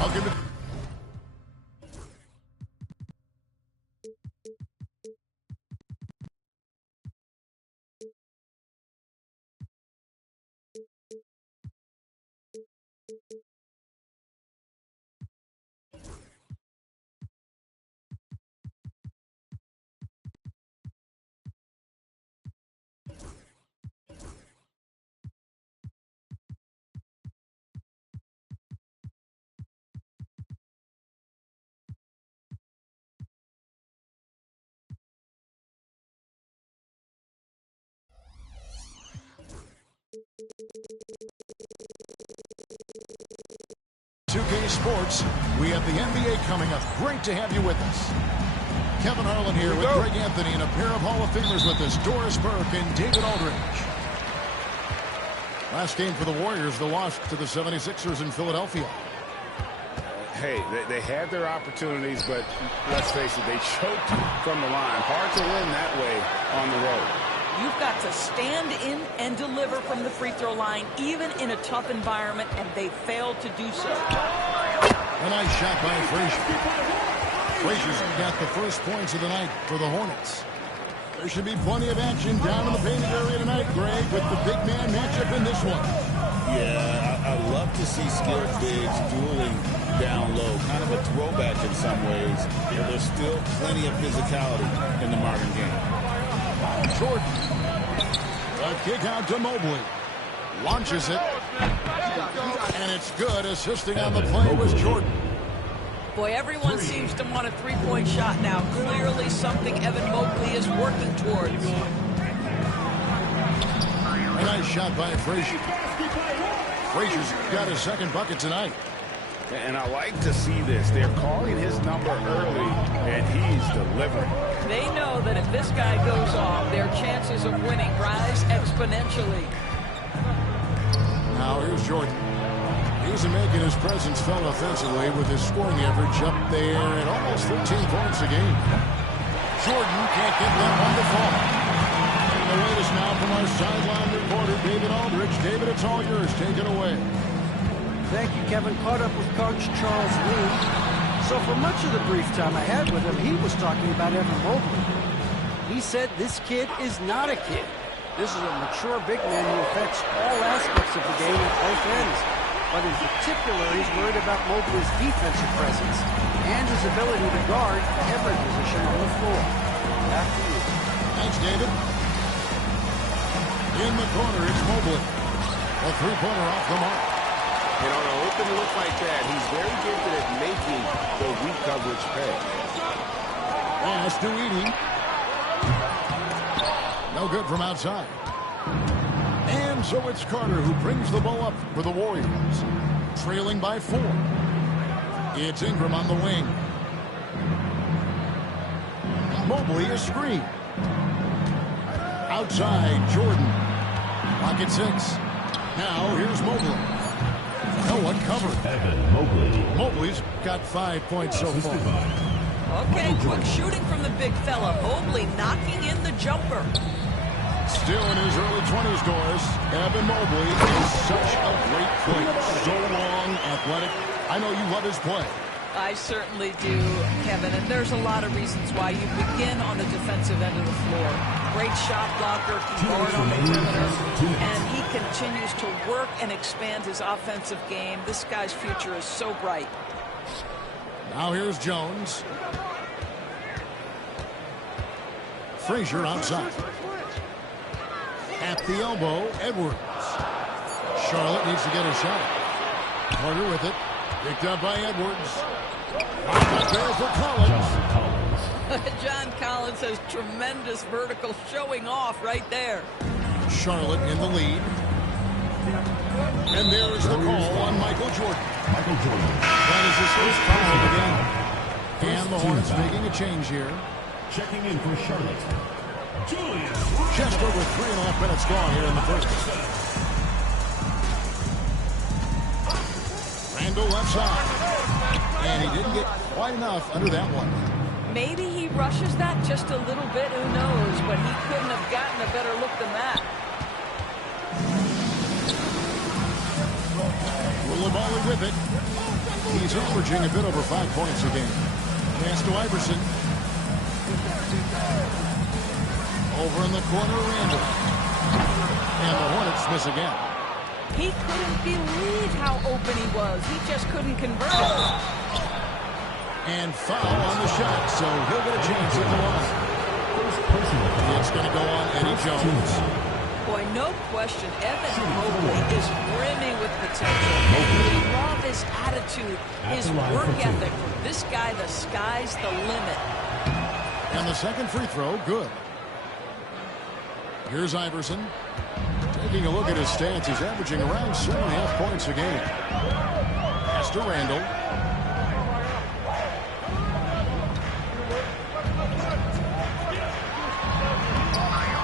I'll give it. .2K Sports, we have the NBA coming up. Great to have you with us. Kevin Harlan here with Greg Anthony and a pair of Hall of Famers with us, Doris Burke and David Aldridge. Last game for the Warriors, the loss to the 76ers in Philadelphia. Hey, they had their opportunities, but let's face it, they choked from the line. Hard to win that way on the road. You've got to stand in and deliver from the free throw line, even in a tough environment, and they failed to do so. A nice shot by Frazier. Frazier's got the first points of the night for the Hornets. There should be plenty of action down in the painted area tonight, Greg, with the big man matchup in this one. Yeah, I love to see skilled bigs dueling down low. Kind of a throwback in some ways. There's still plenty of physicality in the modern game. Jordan. A kick out to Mobley. Launches it. And it's good. Assisting on the play was Jordan. Boy, everyone seems to want a three-point shot now. Clearly something Evan Mobley is working towards. A nice shot by Frazier. Frazier's got his second bucket tonight. And I like to see this. They're calling his number early, and he's delivering. They know that if this guy goes off, their chances of winning rise exponentially. Now here's Jordan. He's making his presence felt offensively with his scoring average up there at almost 13 points a game. Jordan can't get that one to fall. And the latest now from our sideline reporter, David Aldridge. David, it's all yours. Take it away. Thank you, Kevin. Caught up with Coach Charles Lee. So for much of the brief time I had with him, he was talking about Evan Mobley. He said this kid is not a kid. This is a mature big man who affects all aspects of the game at both ends. But in particular, he's worried about Mobley's defensive presence and his ability to guard every position on the floor. Back to you. Thanks, David. In the corner, it's Mobley. A three-pointer off the mark. And on an open look like that, he's very gifted at making the weak coverage pay. Pass to Edey. No good from outside. And so it's Carter who brings the ball up for the Warriors. Trailing by 4. It's Ingram on the wing. Mobley a screen. Outside, Jordan. Pocket 6. Now here's Mobley. No one covered. Evan Mobley. Mobley's got 5 points so far. Okay, quick shooting from the big fella. Mobley knocking in the jumper. Still in his early 20s, Doris. Evan Mobley is such a great player. So long, athletic. I know you love his play. I certainly do, Kevin, and there's a lot of reasons why you begin on the defensive end of the floor. Great shot blocker, can guard on the perimeter, and he continues to work and expand his offensive game. This guy's future is so bright. Now here's Jones. Frazier outside. At the elbow, Edwards. Charlotte needs to get a shot. Carter with it. Picked up by Edwards. Not there for Collins. John Collins has tremendous vertical showing off right there. Charlotte in the lead. And there's the call on Michael Jordan. That is his first foul of the game. And the Hornets making a change here. Checking in for Charlotte. Just over 3.5 minutes gone here in the first. Randall left side. And he didn't get quite enough under that one. Maybe he rushes that just a little bit, who knows, but he couldn't have gotten a better look than that. Lavalley with it. He's averaging a bit over 5 points a game. Pass to Iverson. Over in the corner, Randall. And the Hornets miss again. He couldn't believe how open he was. He just couldn't convert it. And foul on the shot, so he'll get a chance at the line. It's going to go on Eddie Jones. Boy, no question, Evan Mobley is brimming with potential. And I love his attitude, his work ethic. This guy, the sky's the limit. And the second free throw, good. Here's Iverson. Taking a look at his stats, he's averaging around 7.5 points a game. Pass to Randall.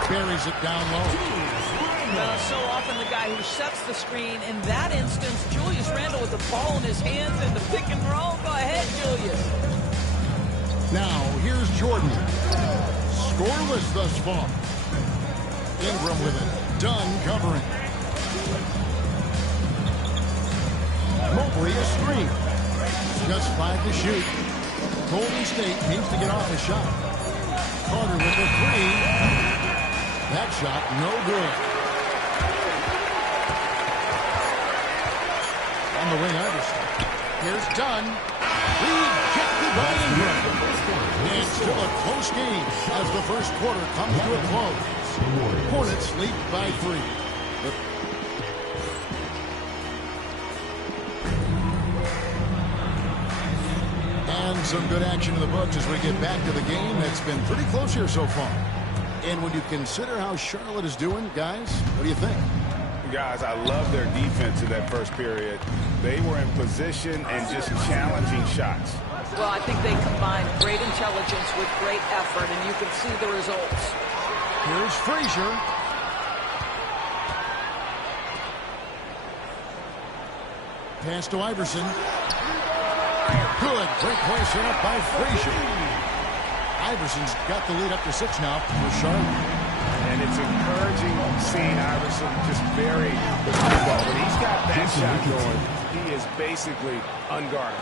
Carries it down low. So often the guy who sets the screen. In that instance, Julius Randle with the ball in his hands in the pick and roll. Go ahead, Julius. Now, here's Jordan. Scoreless thus far. Ingram with it. Dunn covering. Mobley a screen. Just 5 to shoot. Golden State needs to get off a shot. Carter with the 3. That shot, no good. On the wing, Iverson. Here's Dunn. Rejected by Ingram. And still a close game as the first quarter comes to a close. Hornets lead by 3. And some good action in the books as we get back to the game. That's been pretty close here so far. And when you consider how Charlotte is doing, guys, what do you think? Guys, I love their defense in that first period. They were in position and just challenging shots. Well, I think they combined great intelligence with great effort, and you can see the results. Here's Frazier. Pass to Iverson. Good. Great play set up by Frazier. Iverson's got the lead up to 6 now for Charlotte. And it's encouraging seeing Iverson just bury the ball. When he's got that shot going, he is basically unguarded.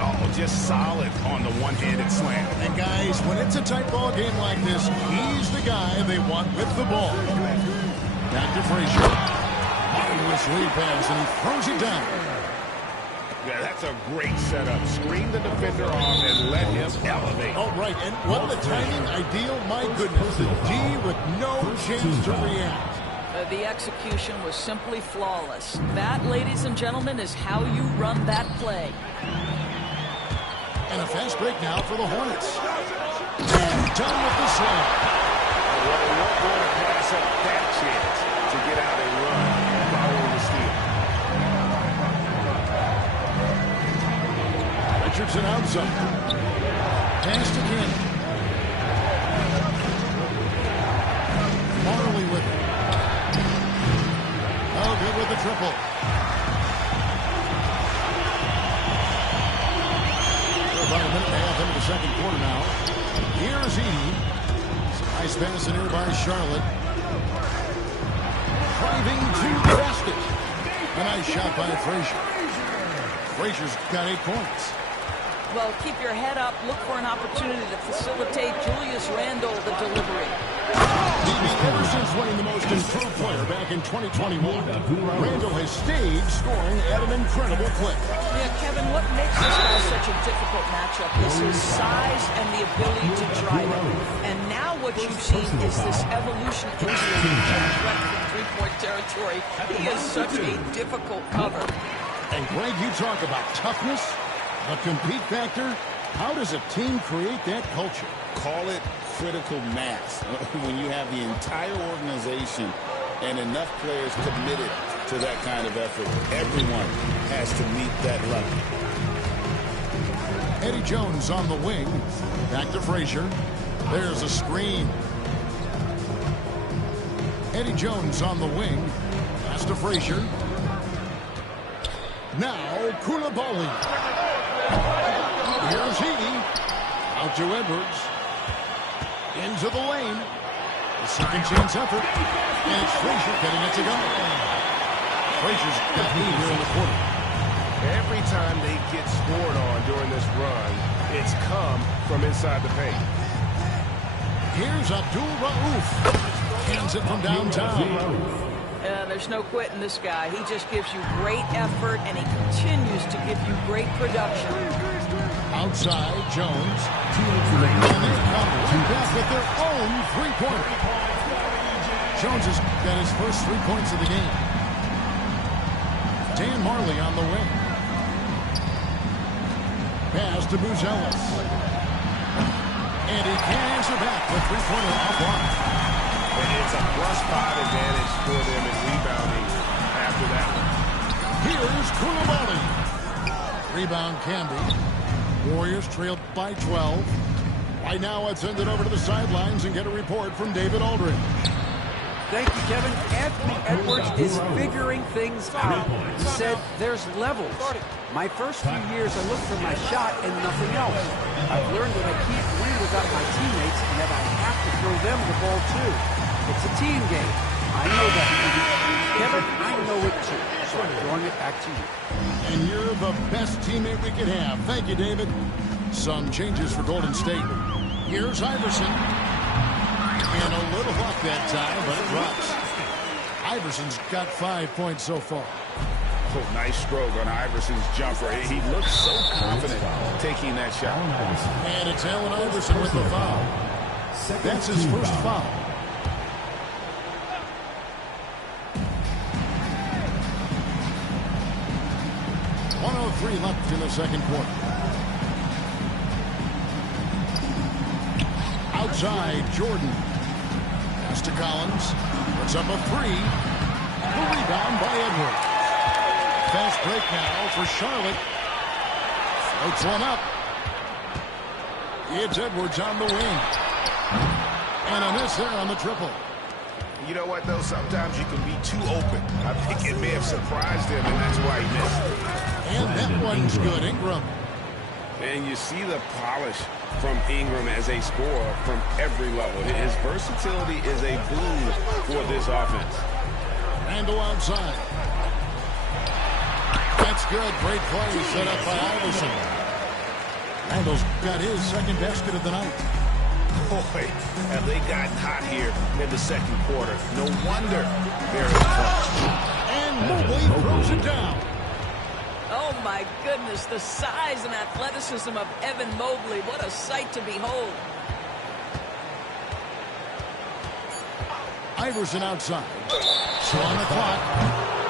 Oh, just solid on the one-handed slam. And guys, when it's a tight ball game like this, he's the guy they want with the ball. Back to Frazier. Marvelous lead pass, and he throws it down. Yeah, that's a great setup. Screen the defender off and let him elevate. Oh, right. And wasn't the timing ideal? My goodness. The D with no chance to react. The execution was simply flawless. That, ladies and gentlemen, is how you run that play. And a fast break now for the Hornets. And done with the slam. Well, they won't want to pass up that chance to get out and run following the steal. Richardson outside. Pass to King. Marley with it. Oh, good with the triple. About a minute and a half into the second quarter now. Here's Edey. Nice pass in here by Charlotte. Driving to the basket. A nice shot by Frazier. Frazier's got 8 points. Well, keep your head up. Look for an opportunity to facilitate Julius Randle the delivery. Maybe ever since winning the most improved player back in 2021, Randle has stayed scoring at an incredible clip. Yeah, Kevin, what makes this guy such a difficult matchup is his size and the ability to drive it. And now what you've seen is this evolution into a threat from three-point territory. He is such a difficult cover. And Greg, you talk about toughness, the compete factor. How does a team create that culture? Call it critical mass. When you have the entire organization and enough players committed to that kind of effort, everyone has to meet that level. Eddie Jones on the wing. Back to Frazier. There's a screen. Eddie Jones on the wing. Pass to Frazier. Now, Koulibaly. Here's Heaney. Out to Edwards. Into the lane. The second chance effort. And it's Frazier getting it to go. Frazier's got lead here in the quarter. Every time they get scored on during this run, it's come from inside the paint. Here's Abdul Rauf. Hands it from downtown. There's no quitting this guy. He just gives you great effort, and he continues to give you great production. Outside, Jones. And they come right back with their own three-pointer. Jones has got his first 3 points of the game. Dan Marley on the wing. Pass to Buzelis. And he can't answer back. The three-pointer offline. And it's a +5 advantage for them in rebounding after that one. Here's Koulibaly. Rebound Camby. Warriors trailed by 12. Right now, let's send it over to the sidelines and get a report from David Aldridge. Thank you, Kevin. Anthony Edwards is figuring things out. He said there's levels. My first few years, I looked for my shot and nothing else. I've learned that I can't win without my teammates and that I have to throw them the ball, too. It's a team game. I know that. Kevin, I know it, too. So I'm throwing it back to you. And you're the best teammate we could have. Thank you, David. Some changes for Golden State. Here's Iverson. And a little luck that time, but it drops. Iverson's got 5 points so far. Oh, nice stroke on Iverson's jumper. He looks so confident taking that shot. And it's Allen Iverson with the foul. That's his first foul. .103 left in the second quarter. Outside, Jordan. Pass to Collins. Puts up a three. The rebound by Edwards. Fast break now for Charlotte. Floats one up. It's Edwards on the wing. And a miss there on the triple. You know what, though? Sometimes you can be too open. I think it may have surprised him, and that's why he missed. And that one's good. Ingram. And you see the polish from Ingram as a scorer from every level. His versatility is a boon for this offense. Randall outside. That's good. Great play set up by Iverson. Randall's got his second basket of the night. Boy, have they gotten hot here in the second quarter. No wonder they're in front. And Mobley throws it down. Oh, my goodness, the size and athleticism of Evan Mobley. What a sight to behold. Iverson outside. So on the clock.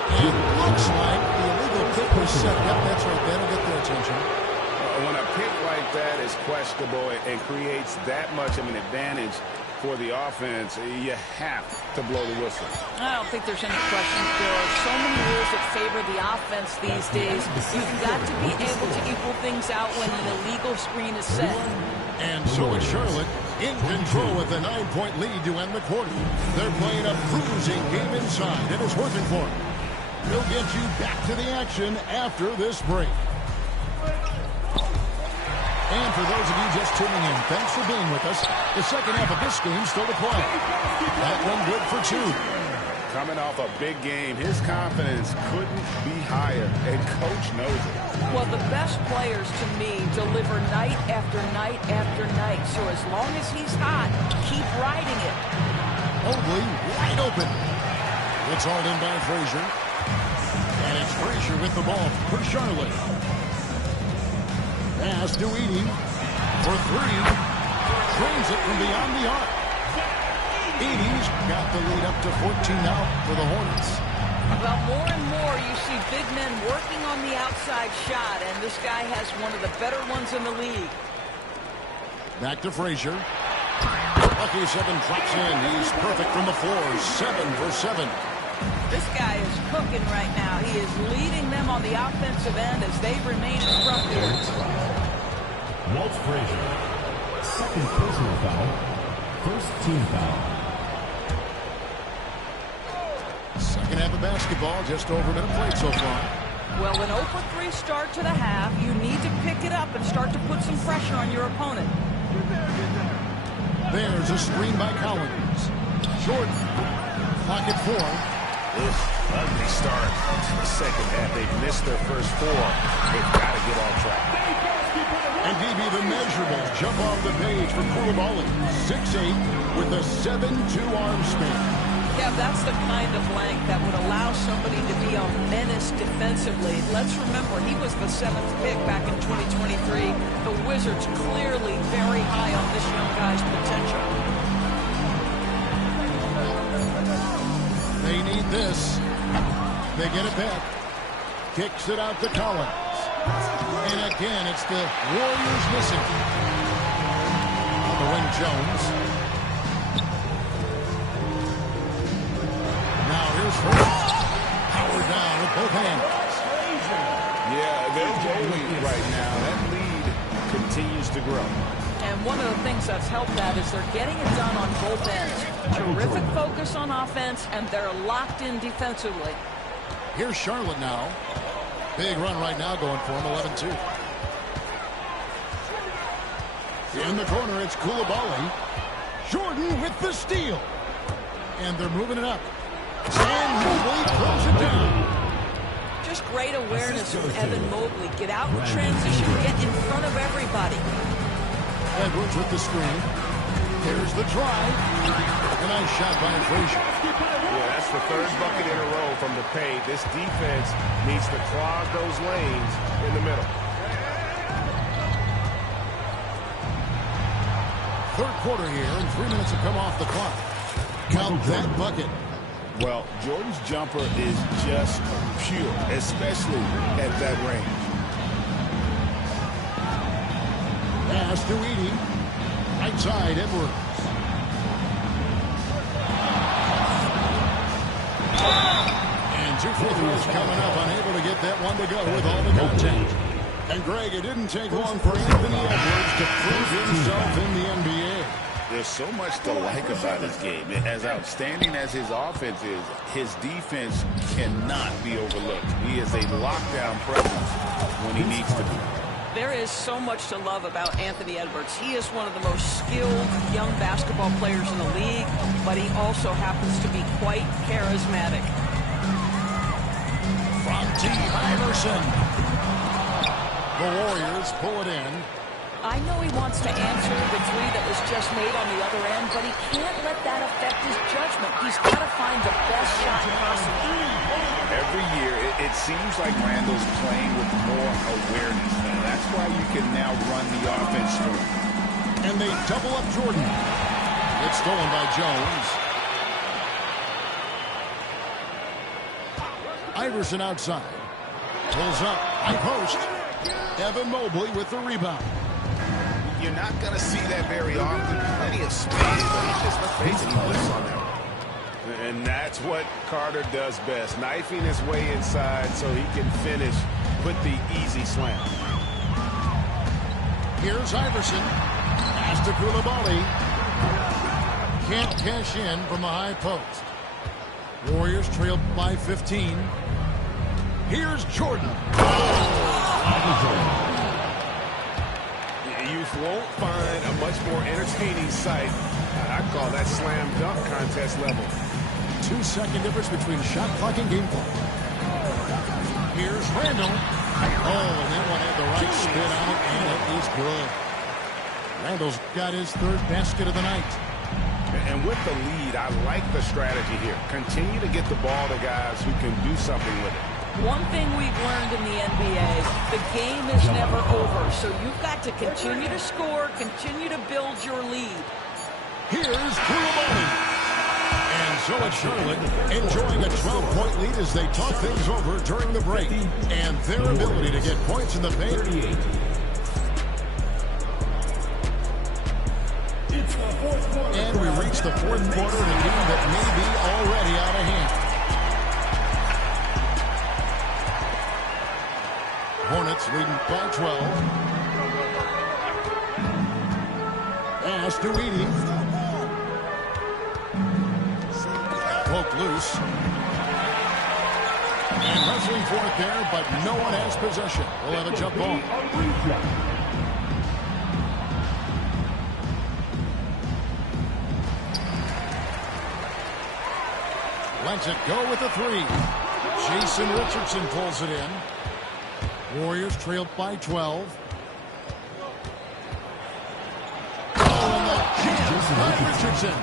It looks like the illegal pick was set. Yep, that's right. That'll get their attention. When a pick like that is questionable and creates that much of an advantage for the offense, you have to blow the whistle. I don't think there's any question. There are so many rules that favor the offense these days. You've got to be able to equal things out when an illegal screen is set. And so is Charlotte in control with a 9-point lead to end the quarter. They're playing a cruising game inside, and it's working for them. We'll get you back to the action after this break. And for those of you just tuning in, thanks for being with us. The second half of this game still to play. That one good for two. Coming off a big game, his confidence couldn't be higher, and Coach knows it. Well, the best players, to me, deliver night after night after night. So as long as he's hot, keep riding it. Mobley wide open. It's hauled in by Frazier. And it's Frazier with the ball for Charlotte. Pass to Edey for three. Drains it from beyond the arc. Edey's got the lead up to 14 now for the Hornets. Well, more and more you see big men working on the outside shot, and this guy has one of the better ones in the league. Back to Frazier. Lucky 7 drops in. He's perfect from the floor. 7 for 7. This guy is cooking right now. He is leading them on the offensive end as they remain in front here. Walt Frazier, second personal foul, first team foul. Second half of basketball, just over a minute played so far. Well, an 0-for-3 start to the half, you need to pick it up and start to put some pressure on your opponent. There's a screen by Collins. Jordan, clock at 4. Ugly start to the second half. They've missed their first 4. They've got to get on track. And DB, the measurables jump off the page for Koulibaly. 6'8", with a 7'2" arm span. Yeah, that's the kind of length that would allow somebody to be a menace defensively. Let's remember, he was the 7th pick back in 2023. The Wizards clearly very high on this young guy's potential. They need this. They get it back. Kicks it out to Collins. And again, it's the Warriors missing. On the wing, Jones. Now here's Hurst. Howard down with both hands. Yeah, they're rolling right now. That lead continues to grow. And one of the things that's helped that is they're getting it done on both ends. Terrific focus on offense, and they're locked in defensively. Here's Charlotte now. Big run right now going for him, 11-2. In the corner, it's Koulibaly. Jordan with the steal. And they're moving it up. And Mobley throws it down. Just great awareness from Evan Mobley. Get out in transition, get in front of everybody. Edwards with the screen. Here's the drive. A nice shot by Frazier. Yeah, that's the third bucket in a row from the paint. This defense needs to clog those lanes in the middle. Third quarter here, and 3 minutes have come off the clock. Count that bucket. Well, Jordan's jumper is just pure, especially at that range. Pass to Edey. Right side, Edwards. And 2 free throws coming up, unable to get that one to go with all the contact. And Greg, it didn't take long for Anthony Edwards to prove himself in the NBA. There's so much to like about his game. As outstanding as his offense is, his defense cannot be overlooked. He is a lockdown presence when he needs to be. There is so much to love about Anthony Edwards. He is one of the most skilled young basketball players in the league, but he also happens to be quite charismatic. From Steve Iverson. The Warriors pull it in. I know he wants to answer the three that was just made on the other end, but he can't let that affect his judgment. He's got to find the best shot possible. Every year, it seems like Randall's playing with more awareness. And that's why you can now run the offense through. And they double up Jordan. It's stolen by Jones. Iverson outside. Pulls up. High post. Evan Mobley with the rebound. You're not going to see that very often. Plenty of space, but he just face it, he whiffs on that one. And that's what Carter does best, knifing his way inside so he can finish with the easy slam. Here's Iverson. Pass to Koulibaly. Can't cash in from the high post. Warriors trail by 15. Here's Jordan. You won't find a much more entertaining sight. I call that slam dunk contest level. 2-second difference between shot clock and game clock. Here's Randall. Oh, and that one had the right spin on it, and it is good. Randall's got his third basket of the night. And with the lead, I like the strategy here. Continue to get the ball to guys who can do something with it. One thing we've learned in the NBA, the game is never over, so you've got to continue to score, continue to build your lead. Here's Koulibaly. And so it's Charlotte enjoying a 12-point lead as they talk things over during the break. And their ability to get points in the paint. And we reach the fourth quarter in a game that may be already out of hand. Hornets leading by 12. Pass to Edey. Poked loose. And wrestling for it there, but no one has possession. We'll have a jump ball. Lets it go with a three. Jason Richardson pulls it in. Warriors trailed by 12. Oh, and the jam by Richardson.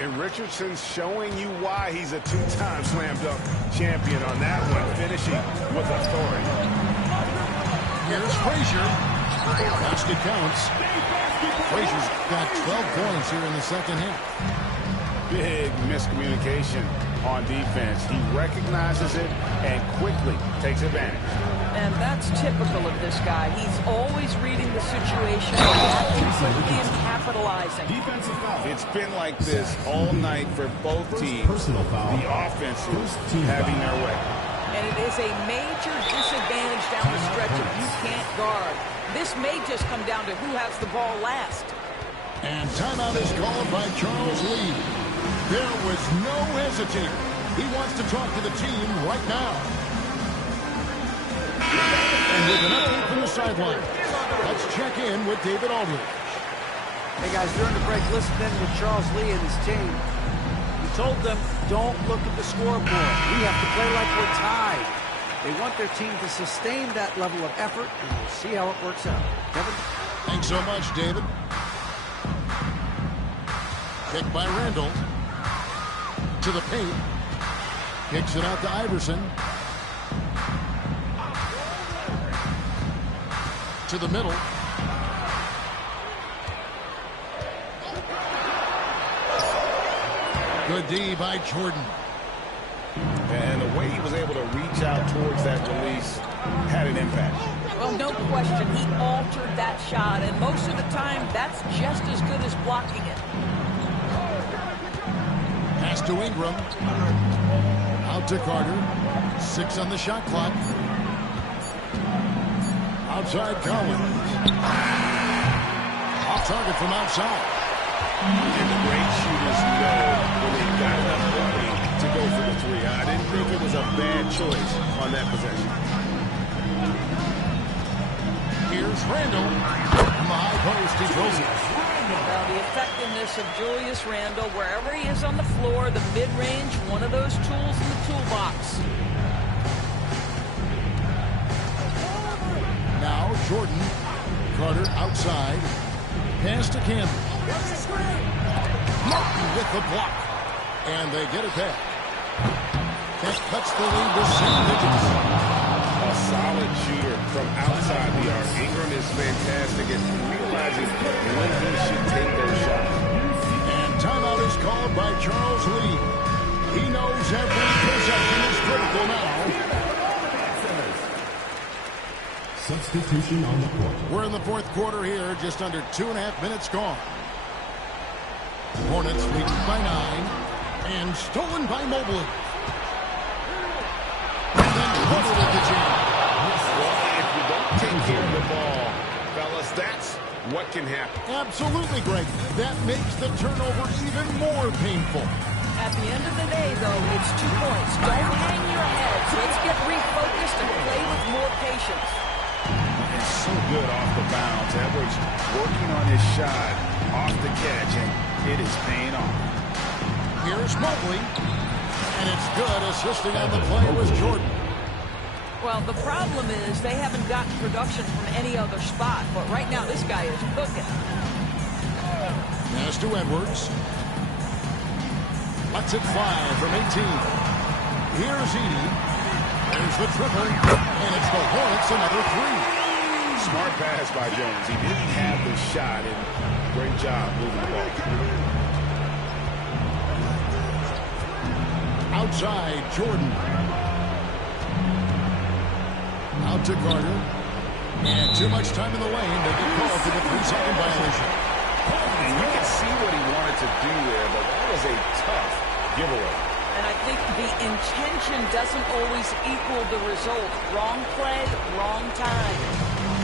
And Richardson's showing you why he's a two-time slam dunk champion on that one, finishing with authority. Here's Frazier. Basket counts. Frazier's got 12 points here in the second half. Big miscommunication on defense. He recognizes it and quickly takes advantage. And that's typical of this guy. He's always reading the situation, reacting quickly and capitalizing. Defensive foul. It's been like this all night for both teams. Personal foul. The offense is having their way. And it is a major disadvantage down the stretch if you can't guard. This may just come down to who has the ball last. And timeout is called by Charles Lee. There was no hesitating. He wants to talk to the team right now. And with an update from the sideline, let's check in with David Aldridge. Hey, guys, during the break, listen in with Charles Lee and his team. He told them, don't look at the scoreboard. We have to play like we're tied. They want their team to sustain that level of effort, and we'll see how it works out. Kevin? Thanks so much, David. Kick by Randall. To the paint. Kicks it out to Iverson. To the middle. Good D by Jordan. And the way he was able to reach out towards that release had an impact. Well, no question, he altered that shot, and most of the time, that's just as good as blocking it. Pass to Ingram. Out to Carter. 6 on the shot clock. Outside Collins. Off target from outside. And the great shooters know when they've got enough opening to go for the three. I didn't think it was a bad choice on that possession. Here's Randall. From the high post, he throws it. Well, the effectiveness of Julius Randle, wherever he is on the floor, the mid-range, one of those tools in the toolbox. Now Jordan. Carter outside. Pass to Campbell. Martin with the block. And they get it back. That cuts the lead to single digits. A solid shooter from outside the arc. Ingram is fantastic at realizing when he should take those shots. And timeout is called by Charles Lee. He knows every possession is critical now. Substitution on the court. We're in the fourth quarter here, just under 2.5 minutes gone. Hornets leading by 9. And stolen by Mobley. And then Carter with the jam. Well, if you don't take care of the ball, fellas, that's what can happen. Absolutely, Greg. That makes the turnover even more painful. At the end of the day, though, it's 2 points. Don't hang your heads. Let's get refocused and play with more patience. And so good off the bounds. Edwards working on his shot off the catch, and it is paying off. Here's Mobley. And it's good. Assisting on the play was Jordan. Well, the problem is they haven't gotten production from any other spot. But right now, this guy is cooking. Pass to Edwards. Lets it fly from 18. Here's Edey. There's the triple. And it's the Hornets, another 3. Smart pass by Jones. He didn't have the shot, and great job moving the ball. Outside, Jordan. Out to Carter. And too much time in the lane. They get called for the 3-second violation. And you can see what he wanted to do there, but that was a tough giveaway. And I think the intention doesn't always equal the result. Wrong play, wrong time.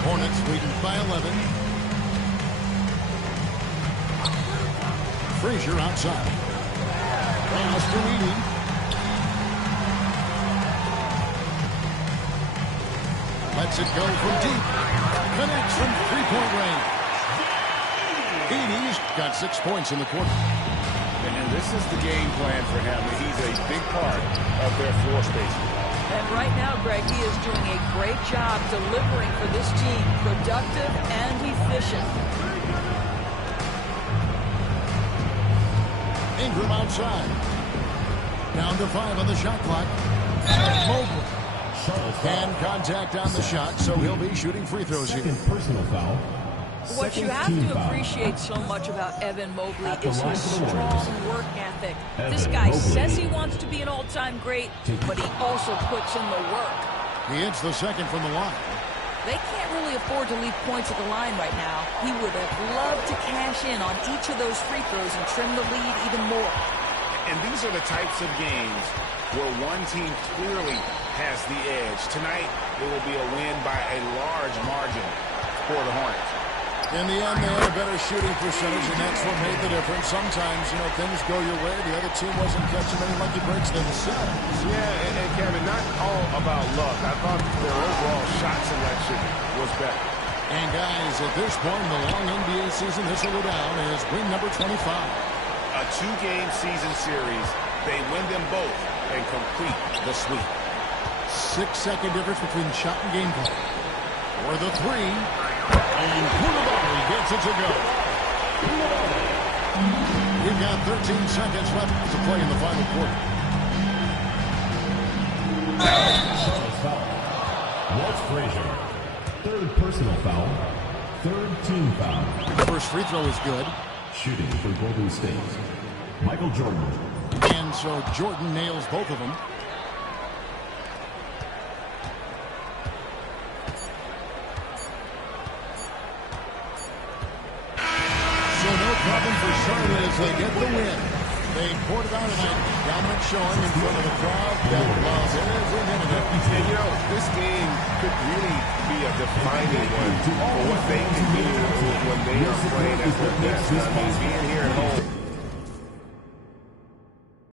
Hornets leading by 11. Frazier outside. Pass to Edey. Lets it go from deep. Connects from three-point range. Edey's got 6 points in the quarter. And this is the game plan for him. He's a big part of their floor spacing. And right now, Greg, he is doing a great job delivering for this team. Productive and efficient. Ingram outside. Down to 5 on the shot clock. Mobley. And contact on the shot, so he'll be shooting free throws here. Second personal foul. What you have to appreciate so much about Evan Mobley is his strong work ethic. This guy says he wants to be an all-time great, but he also puts in the work. He hits the second from the line. They can't really afford to leave points at the line right now. He would have loved to cash in on each of those free throws and trim the lead even more. And these are the types of games where one team clearly has the edge. Tonight, it will be a win by a large margin for the Hornets. In the end, they had a better shooting percentage, and that's what made the difference. Sometimes, things go your way. The other team wasn't catching many lucky breaks themselves. Yeah, and Kevin, not all about luck. I thought their overall shot selection was better. And guys, at this point in the long NBA season, this will go down as win number 25. A 2-game season series. They win them both and complete the sweep. 6-second difference between shot and game play. For the three. And Koulibaly gets it to go. We've got 13 seconds left to play in the final quarter. Walt Frazier. Third personal foul. Third team foul. The first free throw is good. Shooting for Golden State. Michael Jordan. And so Jordan nails both of them. Problem for Charlotte as they get the win. They poured it out tonight. Dominant showing in front of the crowd. That loves every minute of it. And this game could really be a defining one for what they can do when they are playing at their best. I mean, being here at home